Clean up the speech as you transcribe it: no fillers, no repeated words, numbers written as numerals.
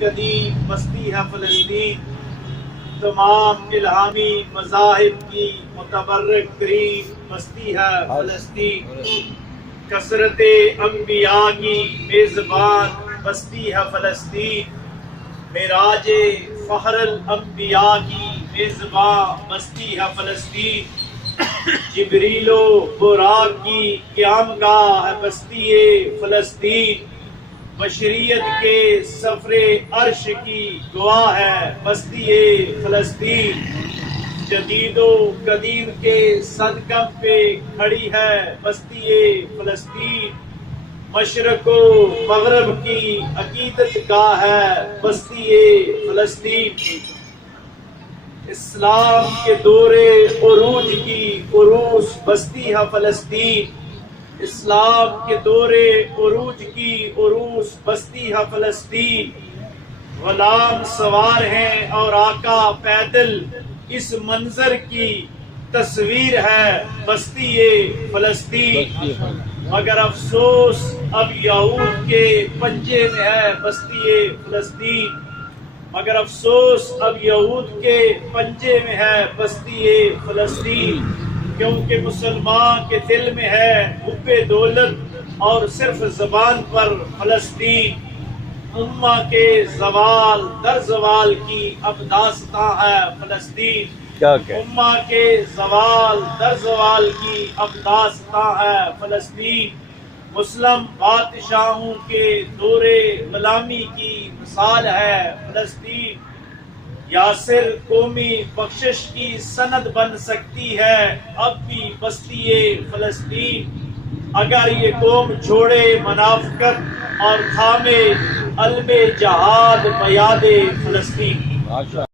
قدیم بستی ہے فلسطین، تمام الہامی مذاہب کی متبرک ترین بستی ہے فلسطین، کثرت انبیاء کی میزبان بستی ہے فلسطین، معراج فخر الانبیاء کی میزبان بستی ہے فلسطین، جبریل و براق کی قیامگاہ ہے بستی فلسطین، بشریت کے سفر عرش کی گواہ ہے بستی فلسطین، جدید و قدیم کے صدقم پہ کھڑی ہے بستی فلسطین، مشرق و مغرب کی عقیدت گاہ ہے بستی فلسطین، اسلام کے دور عروج کی عروس بستی ہے فلسطین، اسلام کے دور عروج کی عروس بستی ہے فلسطین، غلام سوار ہیں اور آقا پیدل، اس منظر کی تصویر ہے بستی فلسطین، مگر افسوس اب یہود کے پنجے میں ہے بستی فلسطین، مگر افسوس اب یہود کے پنجے میں ہے بستی فلسطین، کیونکہ مسلمان کے دل میں ہے حب دولت اور صرف زبان پر فلسطین، امہ کے زوال در زوال کی اب داستاں ہے فلسطین، امہ کے زوال در زوال کی اب داستاں ہے فلسطین، مسلم بادشاہوں کے دور غلامی کی مثال ہے فلسطین، یاسر قومی بخشش کی سند بن سکتی ہے اب بھی بستی فلسطین، اگر یہ قوم چھوڑے منافقت اور تھامے علم جہاد بیاد فلسطین۔